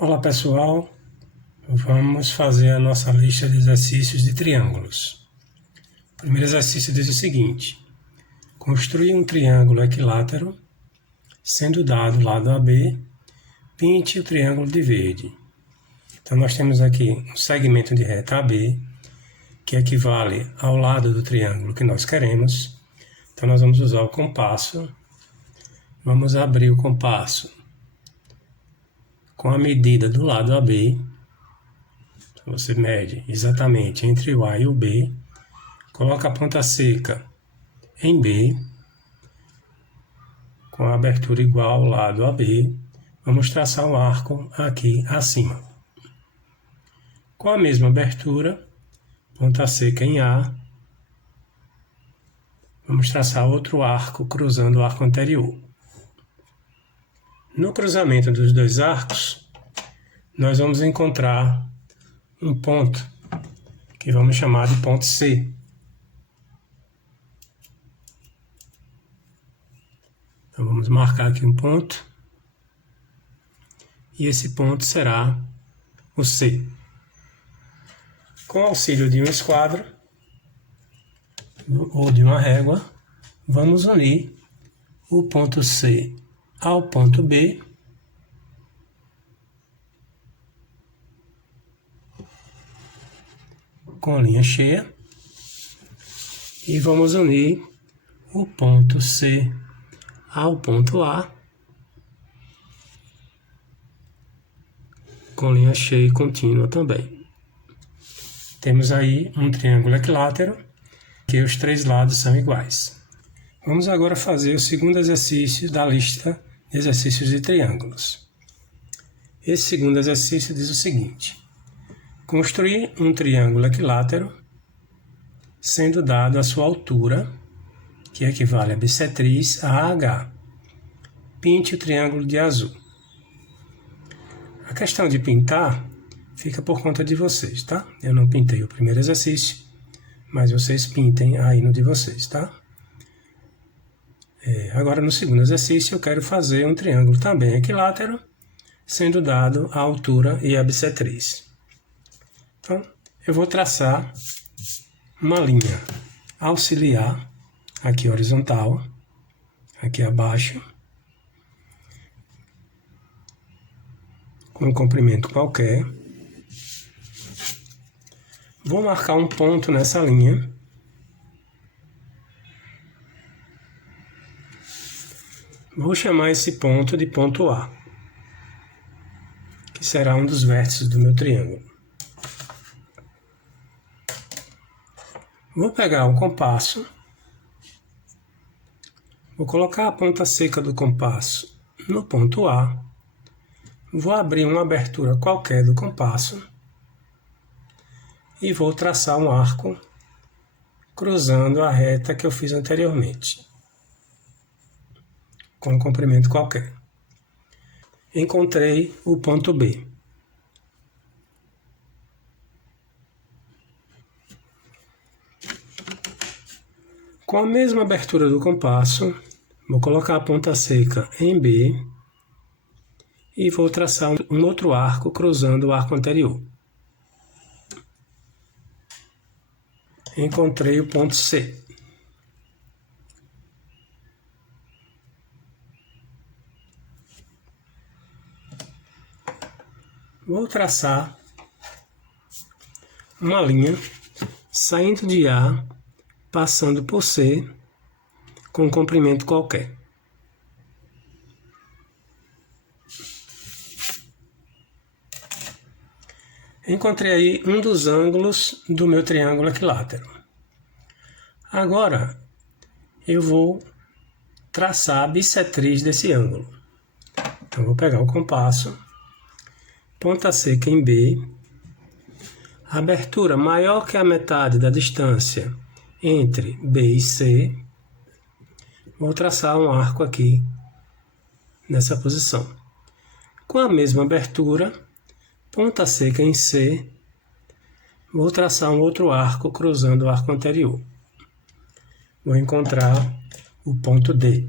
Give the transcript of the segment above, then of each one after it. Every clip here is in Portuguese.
Olá pessoal, vamos fazer a nossa lista de exercícios de triângulos. O primeiro exercício diz o seguinte: construir um triângulo equilátero, sendo dado o lado AB, pinte o triângulo de verde. Então nós temos aqui um segmento de reta AB, que equivale ao lado do triângulo que nós queremos. Então nós vamos usar o compasso, vamos abrir o compasso com a medida do lado AB. Então você mede exatamente entre o A e o B, coloca a ponta seca em B, com a abertura igual ao lado AB, vamos traçar um arco aqui acima. Com a mesma abertura, ponta seca em A, vamos traçar outro arco cruzando o arco anterior. No cruzamento dos dois arcos, nós vamos encontrar um ponto que vamos chamar de ponto C. Então vamos marcar aqui um ponto, e esse ponto será o C. Com o auxílio de um esquadro ou de uma régua, vamos unir o ponto C ao ponto B, com a linha cheia, e vamos unir o ponto C ao ponto A, com linha cheia e contínua também. Temos aí um triângulo equilátero, que os três lados são iguais. Vamos agora fazer o segundo exercício da lista de exercícios de triângulos. Esse segundo exercício diz o seguinte: construir um triângulo equilátero, sendo dado a sua altura, que equivale a bissetriz a AH. Pinte o triângulo de azul. A questão de pintar fica por conta de vocês, tá? Eu não pintei o primeiro exercício, mas vocês pintem aí no de vocês, tá? Agora, no segundo exercício, eu quero fazer um triângulo também equilátero, sendo dado a altura e a bissetriz. Então, eu vou traçar uma linha auxiliar, aqui horizontal, aqui abaixo, com um comprimento qualquer. Vou marcar um ponto nessa linha. Vou chamar esse ponto de ponto A, que será um dos vértices do meu triângulo. Vou pegar o compasso, vou colocar a ponta seca do compasso no ponto A, vou abrir uma abertura qualquer do compasso e vou traçar um arco cruzando a reta que eu fiz anteriormente, com um comprimento qualquer. Encontrei o ponto B. Com a mesma abertura do compasso, vou colocar a ponta seca em B e vou traçar um outro arco cruzando o arco anterior. Encontrei o ponto C. Vou traçar uma linha saindo de A, passando por C, com um comprimento qualquer. Encontrei aí um dos ângulos do meu triângulo equilátero. Agora, eu vou traçar a bissetriz desse ângulo. Então, vou pegar o compasso, ponta seca em B, abertura maior que a metade da distância entre B e C, vou traçar um arco aqui nessa posição. Com a mesma abertura, ponta seca em C, vou traçar um outro arco cruzando o arco anterior. Vou encontrar o ponto D.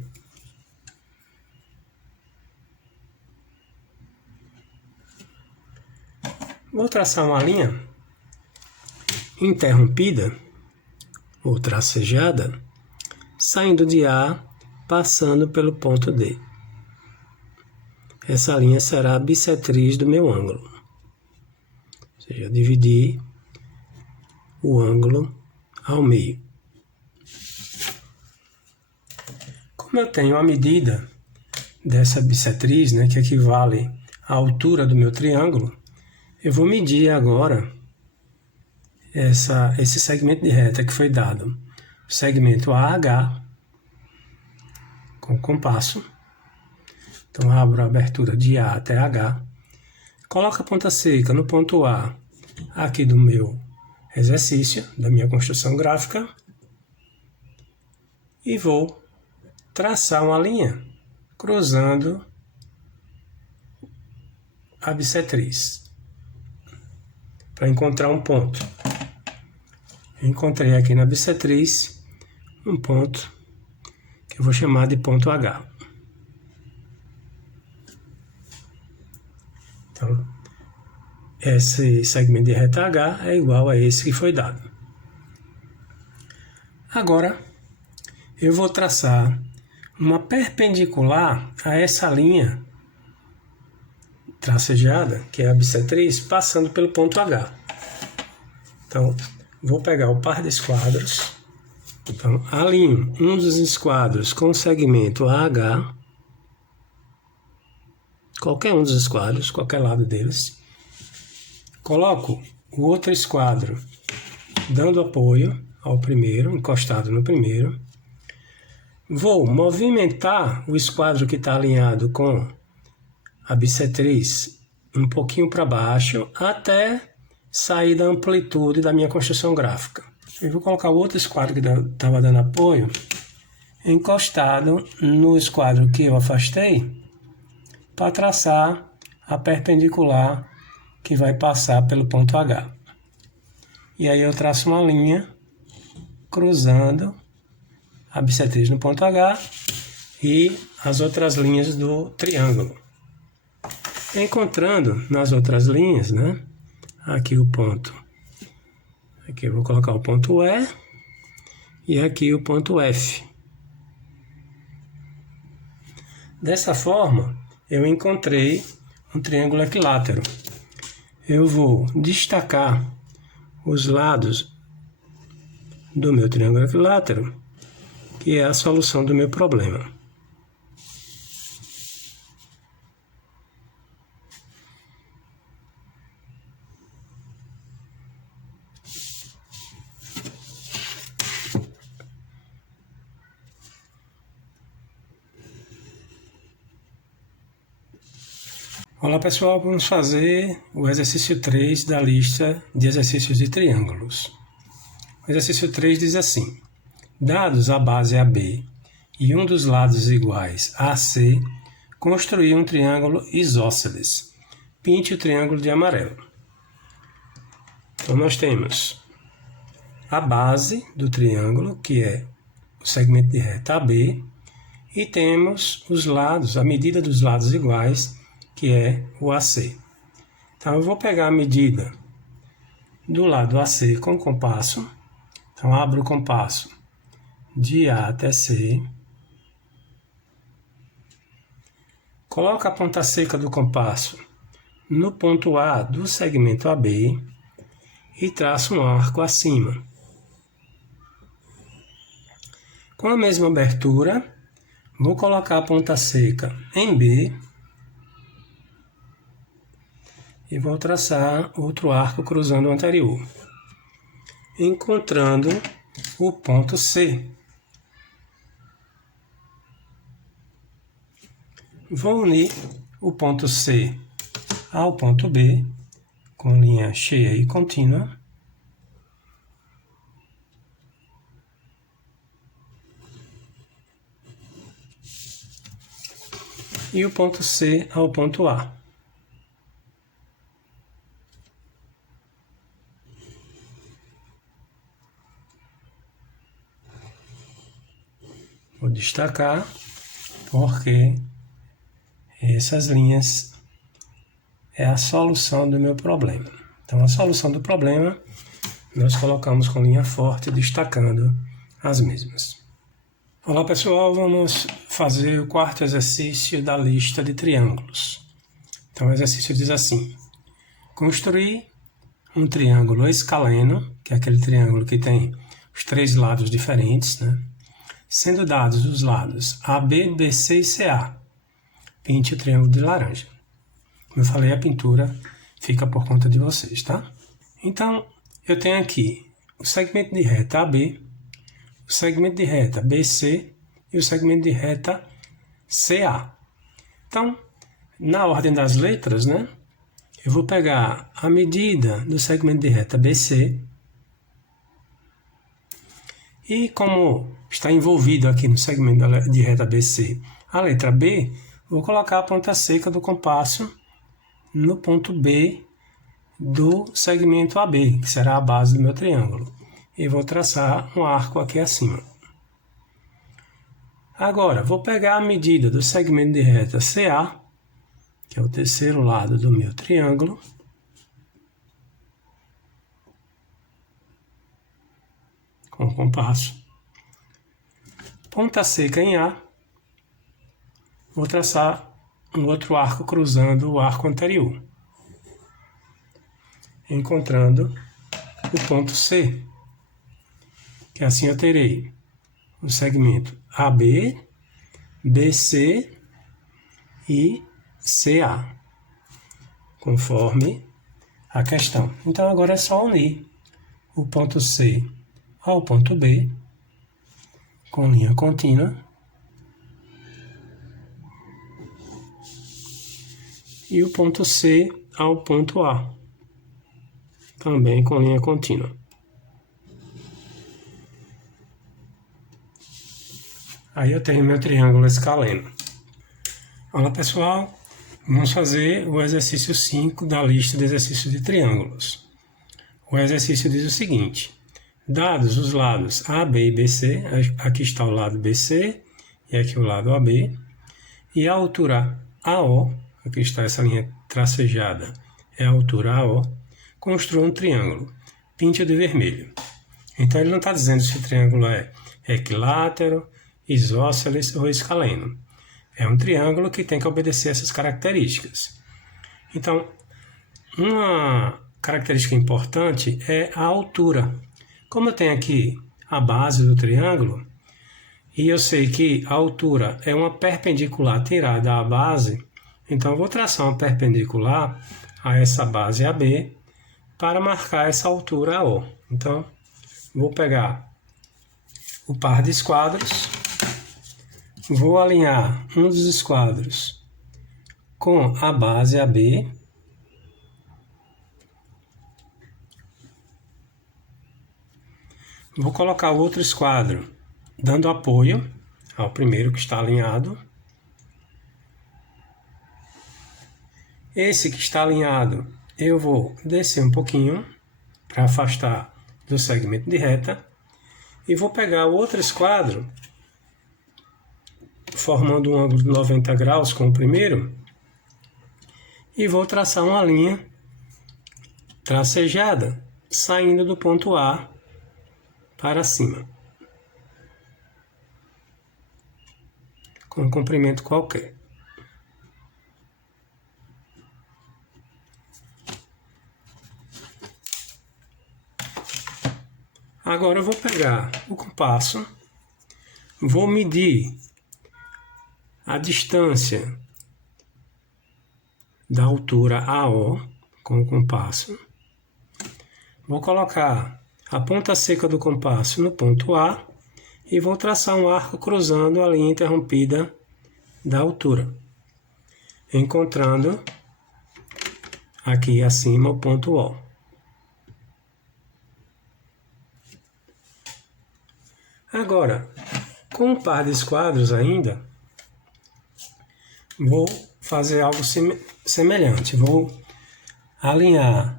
Vou traçar uma linha interrompida ou tracejada, saindo de A, passando pelo ponto D. Essa linha será a bissetriz do meu ângulo. Ou seja, eu dividi o ângulo ao meio. Como eu tenho a medida dessa bissetriz, né, que equivale à altura do meu triângulo, eu vou medir agora esse segmento de reta que foi dado. O segmento AH com compasso. Então, abro a abertura de A até H. Coloco a ponta seca no ponto A aqui do meu exercício, da minha construção gráfica. E vou traçar uma linha cruzando a bissetriz para encontrar um ponto. Encontrei aqui na bissetriz um ponto que eu vou chamar de ponto H. Então, esse segmento de reta H é igual a esse que foi dado. Agora, eu vou traçar uma perpendicular a essa linha tracejada, que é a bissetriz, passando pelo ponto H. Então, vou pegar o par de esquadros. Então, alinho um dos esquadros com o segmento AH, qualquer um dos esquadros, qualquer lado deles. Coloco o outro esquadro dando apoio ao primeiro, encostado no primeiro. Vou movimentar o esquadro que está alinhado com a bissetriz um pouquinho para baixo até sair da amplitude da minha construção gráfica. Eu vou colocar o outro esquadro que estava dando apoio encostado no esquadro que eu afastei para traçar a perpendicular que vai passar pelo ponto H. E aí eu traço uma linha cruzando a bissetriz no ponto H e as outras linhas do triângulo. Encontrando nas outras linhas, né? Aqui o ponto. Aqui eu vou colocar o ponto E e aqui o ponto F. Dessa forma, eu encontrei um triângulo equilátero. Eu vou destacar os lados do meu triângulo equilátero, que é a solução do meu problema. Olá pessoal, vamos fazer o exercício 3 da lista de exercícios de triângulos. O exercício 3 diz assim: dados a base AB e um dos lados iguais a C, construir um triângulo isósceles. Pinte o triângulo de amarelo. Então nós temos a base do triângulo, que é o segmento de reta AB, e temos os lados, a medida dos lados iguais, que é o AC. Então, eu vou pegar a medida do lado AC com compasso. Então, abro o compasso de A até C. Coloco a ponta seca do compasso no ponto A do segmento AB e traço um arco acima. Com a mesma abertura, vou colocar a ponta seca em B e vou traçar outro arco cruzando o anterior, encontrando o ponto C. Vou unir o ponto C ao ponto B com linha cheia e contínua. E o ponto C ao ponto A. Vou destacar porque essas linhas é a solução do meu problema. Então, a solução do problema, nós colocamos com linha forte, destacando as mesmas. Olá pessoal, vamos fazer o quarto exercício da lista de triângulos. Então o exercício diz assim: construir um triângulo escaleno, que é aquele triângulo que tem os três lados diferentes, né? Sendo dados os lados AB, BC e CA. Pinte o triângulo de laranja. Como eu falei, a pintura fica por conta de vocês, tá? Então, eu tenho aqui o segmento de reta AB, o segmento de reta BC e o segmento de reta CA. Então, na ordem das letras, né, eu vou pegar a medida do segmento de reta BC e, como está envolvido aqui no segmento de reta BC a letra B, vou colocar a ponta seca do compasso no ponto B do segmento AB, que será a base do meu triângulo. E vou traçar um arco aqui acima. Agora, vou pegar a medida do segmento de reta CA, que é o terceiro lado do meu triângulo, com o compasso. Ponta seca em A, vou traçar um outro arco cruzando o arco anterior, encontrando o ponto C, que assim eu terei o segmento AB, BC e CA, conforme a questão. Então agora é só unir o ponto C ao ponto B com linha contínua e o ponto C ao ponto A, também com linha contínua. Aí eu tenho meu triângulo escaleno. Olá pessoal, vamos fazer o exercício 5 da lista de exercícios de triângulos. O exercício diz o seguinte: dados os lados AB e BC, aqui está o lado BC e aqui o lado AB, e a altura AO, aqui está essa linha tracejada, é a altura AO, construa um triângulo, pinte-o de vermelho. Então ele não está dizendo se o triângulo é equilátero, isósceles ou escaleno. É um triângulo que tem que obedecer essas características. Então, uma característica importante é a altura. Como eu tenho aqui a base do triângulo, e eu sei que a altura é uma perpendicular tirada à base, então eu vou traçar uma perpendicular a essa base AB para marcar essa altura AO. Então, vou pegar o par de esquadros, vou alinhar um dos esquadros com a base AB, vou colocar o outro esquadro dando apoio ao primeiro que está alinhado. Esse que está alinhado eu vou descer um pouquinho para afastar do segmento de reta e vou pegar o outro esquadro formando um ângulo de 90 graus com o primeiro e vou traçar uma linha tracejada saindo do ponto A para cima, com um comprimento qualquer. Agora eu vou pegar o compasso, vou medir a distância da altura AO com o compasso, vou colocar a ponta seca do compasso no ponto A e vou traçar um arco cruzando a linha interrompida da altura, encontrando aqui acima o ponto O. Agora, com o par de esquadros ainda, vou fazer algo semelhante. Vou alinhar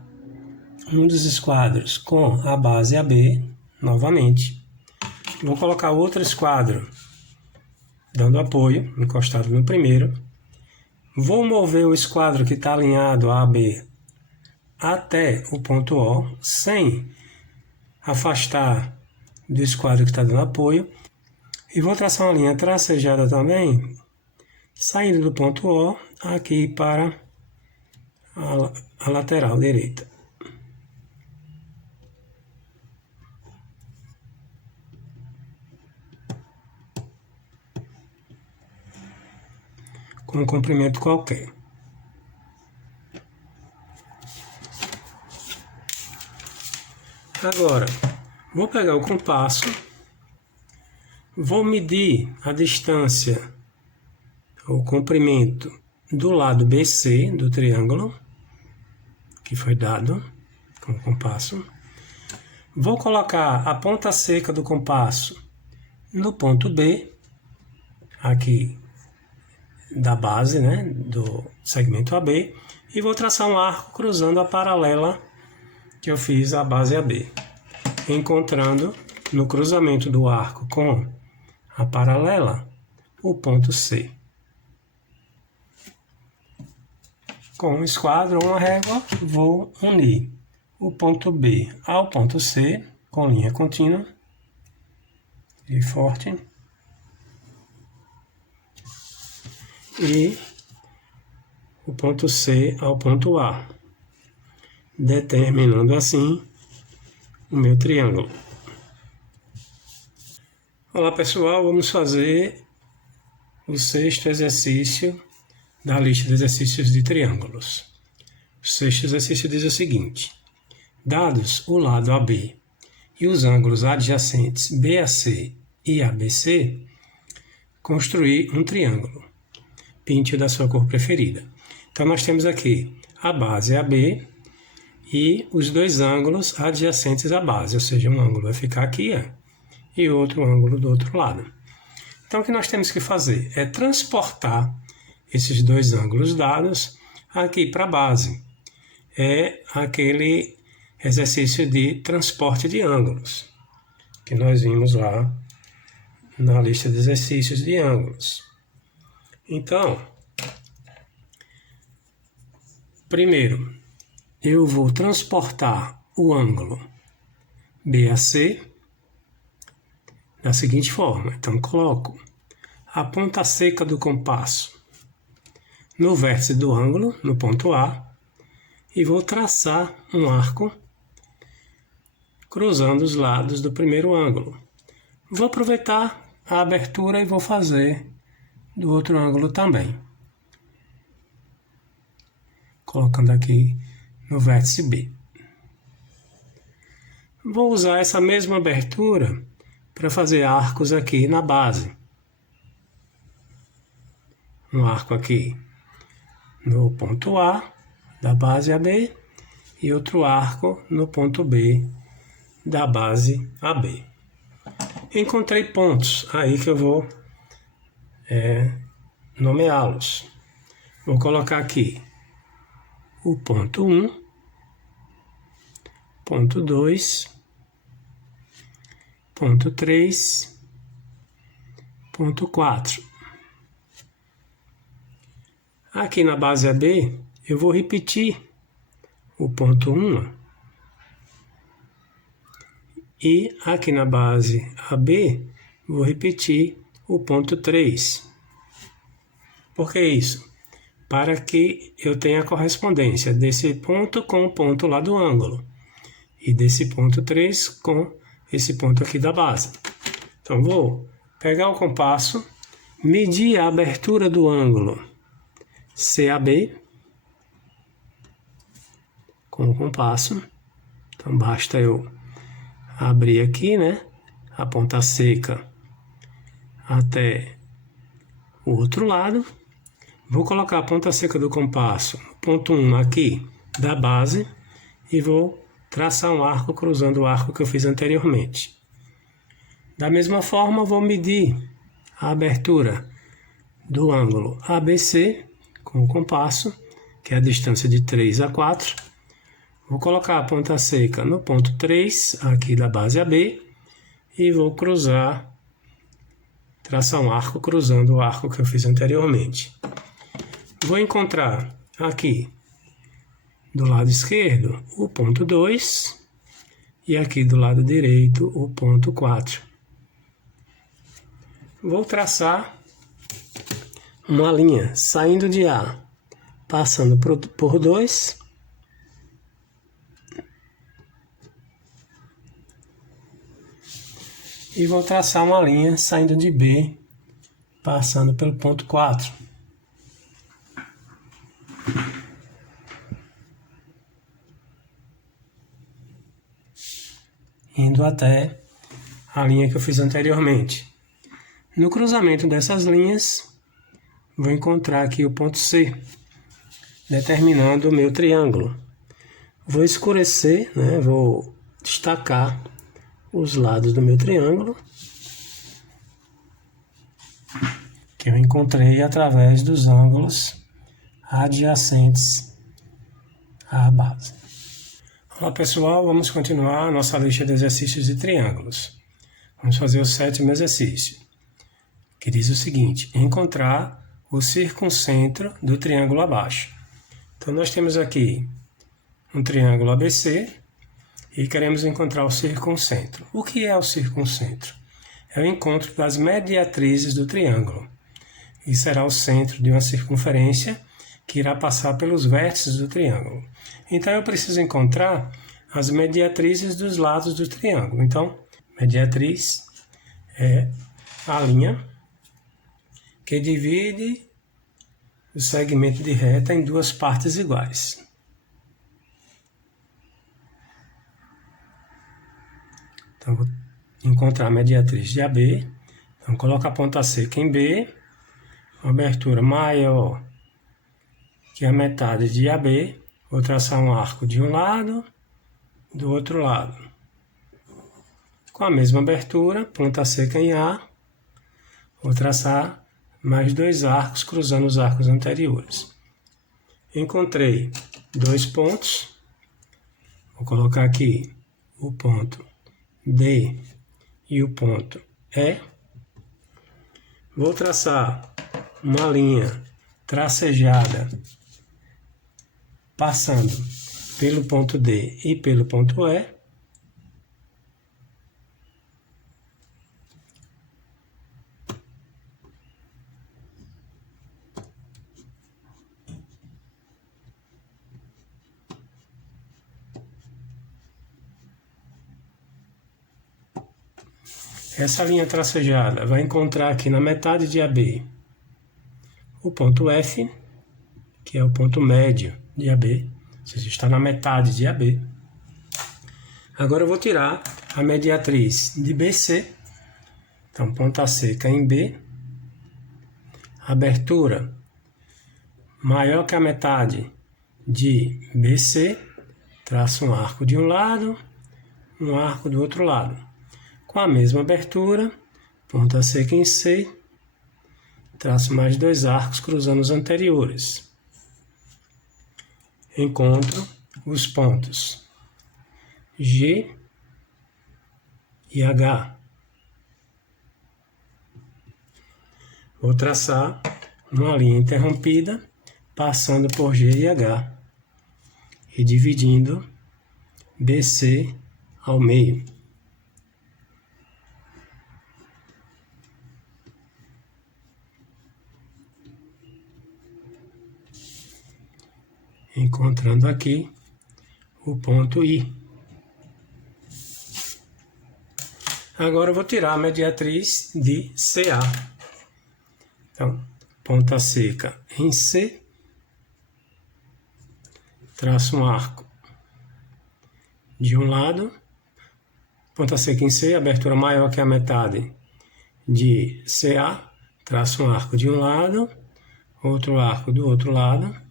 um dos esquadros com a base AB, novamente. Vou colocar outro esquadro dando apoio, encostado no primeiro. Vou mover o esquadro que está alinhado a AB até o ponto O, sem afastar do esquadro que está dando apoio. E vou traçar uma linha tracejada também, saindo do ponto O aqui para a lateral direita. Com um comprimento qualquer. Agora, vou pegar o compasso, vou medir a distância, o comprimento do lado BC do triângulo, que foi dado com o compasso. Vou colocar a ponta seca do compasso no ponto B, aqui da base, né, do segmento AB, e vou traçar um arco cruzando a paralela que eu fiz a base AB, encontrando no cruzamento do arco com a paralela o ponto C. Com um esquadro ou uma régua, vou unir o ponto B ao ponto C com linha contínua e forte, e o ponto C ao ponto A, determinando assim o meu triângulo. Olá pessoal, vamos fazer o 6º exercício da lista de exercícios de triângulos. O 6º exercício diz o seguinte: dados o lado AB e os ângulos adjacentes BAC e ABC, construir um triângulo. Pinte-o da sua cor preferida. Então nós temos aqui a base AB e os dois ângulos adjacentes à base, ou seja, um ângulo vai ficar aqui, e outro ângulo do outro lado. Então o que nós temos que fazer é transportar esses dois ângulos dados aqui para a base. É aquele exercício de transporte de ângulos que nós vimos lá na lista de exercícios de ângulos. Então, primeiro, eu vou transportar o ângulo BAC da seguinte forma. Então, coloco a ponta seca do compasso no vértice do ângulo, no ponto A, e vou traçar um arco cruzando os lados do primeiro ângulo. Vou aproveitar a abertura e vou fazer do outro ângulo também, colocando aqui no vértice B. Vou usar essa mesma abertura para fazer arcos aqui na base. Um arco aqui no ponto A da base AB e outro arco no ponto B da base AB. Encontrei pontos aí que eu vou nomeá-los. Vou colocar aqui o ponto 1, ponto 2, ponto 3, ponto 4. Aqui na base AB, eu vou repetir o ponto 1, e aqui na base AB, vou repetir o ponto 3. Por que isso? Para que eu tenha a correspondência desse ponto com o ponto lá do ângulo, e desse ponto 3 com esse ponto aqui da base. Então, vou pegar o compasso, medir a abertura do ângulo CAB com o compasso. Então, basta eu abrir aqui, né, a ponta seca até o outro lado. Vou colocar a ponta seca do compasso, ponto 1 aqui da base, e vou traçar um arco cruzando o arco que eu fiz anteriormente. Da mesma forma, vou medir a abertura do ângulo ABC com o compasso, que é a distância de 3 a 4. Vou colocar a ponta seca no ponto 3, aqui da base AB, e vou traçar um arco cruzando o arco que eu fiz anteriormente. Vou encontrar aqui, do lado esquerdo o ponto 2 e aqui do lado direito o ponto 4. Vou traçar uma linha saindo de A, passando por 2, e vou traçar uma linha saindo de B, passando pelo ponto 4. Indo até a linha que eu fiz anteriormente. No cruzamento dessas linhas, vou encontrar aqui o ponto C, determinando o meu triângulo. Vou escurecer, né? Vou destacar os lados do meu triângulo, que eu encontrei através dos ângulos adjacentes à base. Olá pessoal, vamos continuar a nossa lista de exercícios de triângulos. Vamos fazer o 7º exercício, que diz o seguinte: encontrar o circuncentro do triângulo abaixo. Então nós temos aqui um triângulo ABC e queremos encontrar o circuncentro. O que é o circuncentro? É o encontro das mediatrizes do triângulo, e será o centro de uma circunferência que irá passar pelos vértices do triângulo. Então eu preciso encontrar as mediatrizes dos lados do triângulo. Então, mediatriz é a linha que divide o segmento de reta em duas partes iguais. Então, vou encontrar a mediatriz de AB. Então, coloco a ponta seca em B, uma abertura maior que a metade de AB. Vou traçar um arco de um lado, do outro lado. Com a mesma abertura, ponta seca em A, vou traçar mais 2 arcos cruzando os arcos anteriores. Encontrei 2 pontos. Vou colocar aqui o ponto D e o ponto E. Vou traçar uma linha tracejada passando pelo ponto D e pelo ponto E. Essa linha tracejada vai encontrar aqui na metade de AB o ponto F, que é o ponto médio de AB, ou seja, está na metade de AB. Agora eu vou tirar a mediatriz de BC, então ponta seca em B, abertura maior que a metade de BC, traço um arco de um lado, um arco do outro lado. Com a mesma abertura, ponta seca em C, traço mais 2 arcos cruzando os anteriores. Encontro os pontos G e H. Vou traçar uma linha interrompida, passando por G e H, e dividindo BC ao meio. Encontrando aqui o ponto I. Agora eu vou tirar a mediatriz de CA. Então, ponta seca em C, traço um arco de um lado, ponta seca em C, abertura maior que a metade de CA, traço um arco de um lado, outro arco do outro lado.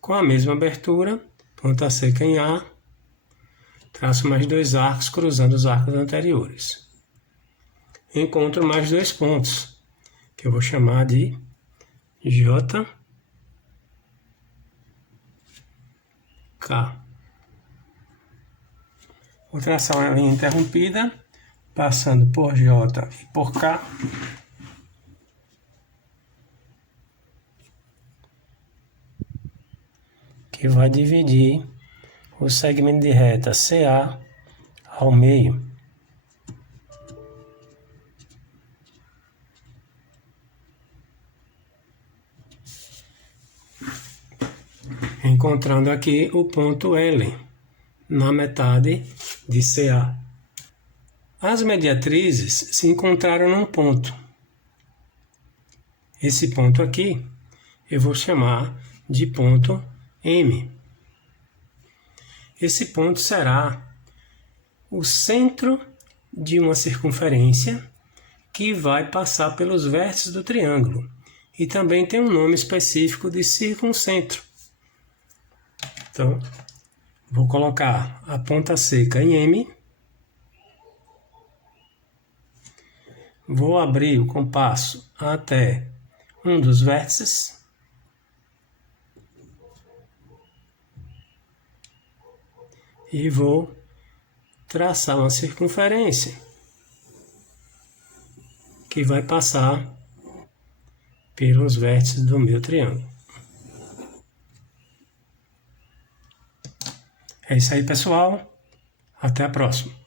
Com a mesma abertura, ponta seca em A, traço mais 2 arcos cruzando os arcos anteriores. Encontro mais 2 pontos, que eu vou chamar de J, K. Vou traçar uma linha interrompida, passando por J e por K. que vai dividir o segmento de reta CA ao meio. Encontrando aqui o ponto L na metade de CA. As mediatrizes se encontraram num ponto. Esse ponto aqui eu vou chamar de ponto M. Esse ponto será o centro de uma circunferência que vai passar pelos vértices do triângulo. E também tem um nome específico de circuncentro. Então, vou colocar a ponta seca em M. Vou abrir o compasso até um dos vértices. E vou traçar uma circunferência que vai passar pelos vértices do meu triângulo. É isso aí, pessoal. Até a próxima.